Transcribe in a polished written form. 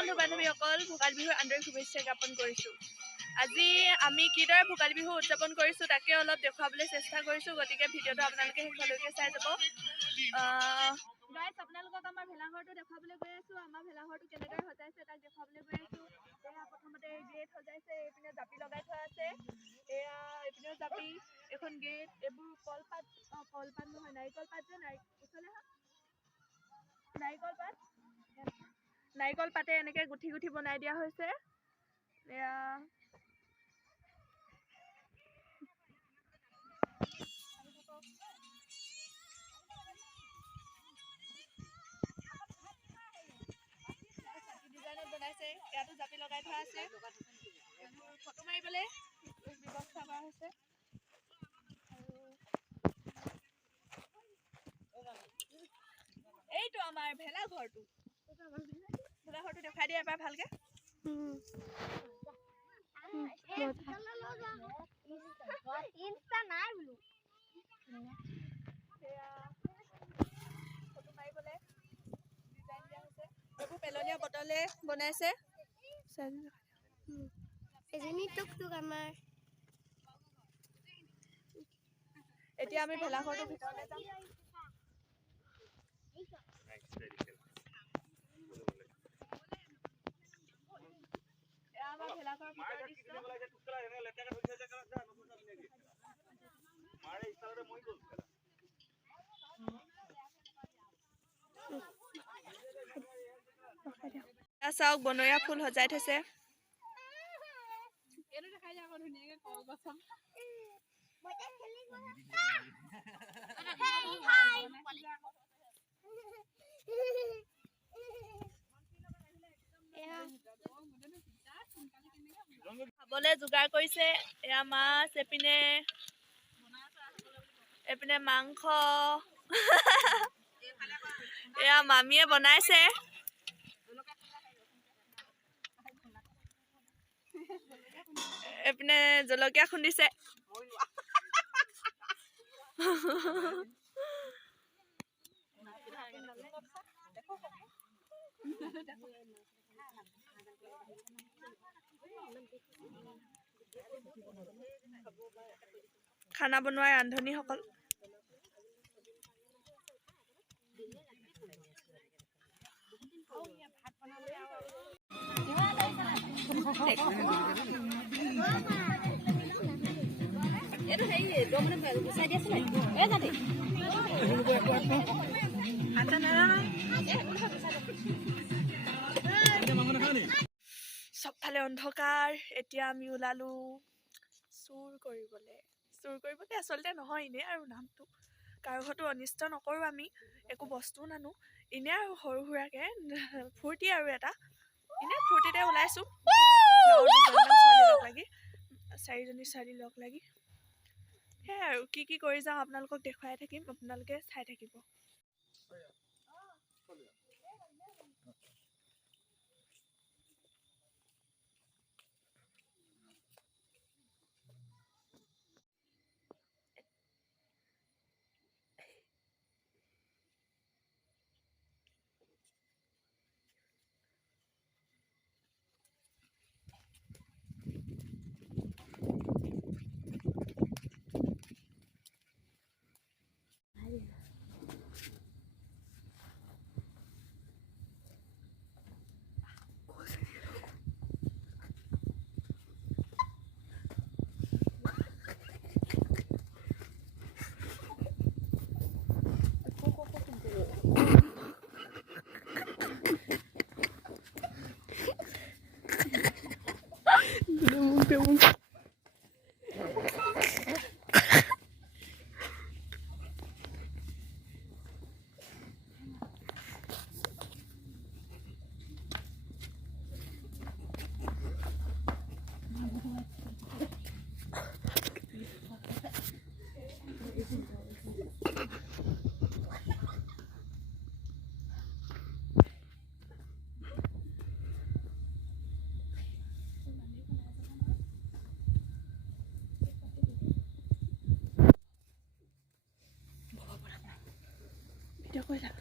বন্ধু বান্ধৱীসকল ভোগালী বিহুৰ আন্তৰিক শুভেচ্ছা জ্ঞাপন কৰিছোঁ। আজি আমি কিদৰে ভোগালী বিহু উদযাপন কৰিছোঁ তাকে অলপ দেখুৱাবলৈ চেষ্টা কৰিছোঁ, গতিকে ভিডিঅ'টো আপোনালোকে শেষলৈকে চাই যাব। গাইজ আপোনালোকক আমাৰ ভেলাঘৰটো দেখুৱাবলৈ গৈ আছোঁ। আমাৰ ভেলাঘৰটো কেনেদৰে সজাইছে তাক দেখুৱাবলৈ গৈ আছোঁ। এয়া প্ৰথমতে গেট সজাইছে, এইপিনে জাপি লগাই থোৱা আছে, এয়া এইপিনেও জাপি, এখন গেট, এইবোৰ কলপাত নহয় নাৰিকল পাত যে নাৰিকল পাতে এনেকৈ গুঠি গুঠি বনাই দিয়া হৈছে। এয়া ডিজাইনত বনাইছে, ইয়াতো জাপি লগাই থোৱা আছে, ফটো মাৰিবলৈ ব্যৱস্থা কৰা হৈছে। এইটো আমাৰ ভেলাঘৰটো দেখাই দিয়ে এবাৰ ভালকে। ফটো মাৰিবলৈ ডিজাইন দিয়া হৈছে, এইবোৰ পেলনীয়া বটলে বনাইছে। এতিয়া আমি ভেলাঘৰটোৰ ভিতৰলৈ যাম। আমাৰ ভেলাঘৰৰ ভিতৰৰ দৃশ্য। চাওক বনৰীয়া ফুল সজাই থৈছে। খাবলৈ যোগাৰ কৰিছে, এয়া মাছ, এইপিনে মাংস, এয়া মামীয়ে বনাইছে। এইপিনে জলকীয়া খুন্দিছে। খানা বনোৱা ৰান্ধনীসকল। চবফালে অন্ধকাৰ। এতিয়া আমি ওলালো চুৰ কৰিবলৈ আচলতে নহয়, এনেই আৰু নামটো কাৰো ঘৰতো অনিষ্ট নকৰোঁ, আমি একো বস্তুও নানো, এনেই আৰু সৰু সুৰাকৈ ফূৰ্তি আৰু এটা এনেই ফূৰ্তিতে ওলাইছোঁ। চাৰিজনী ছোৱালী লগ লাগি সেয়াই আৰু কি কৰি যাওঁ আপোনালোকক দেখুৱাই থাকিম, আপোনালোকে চাই থাকিব। ভিডিঅ' কৰিলা।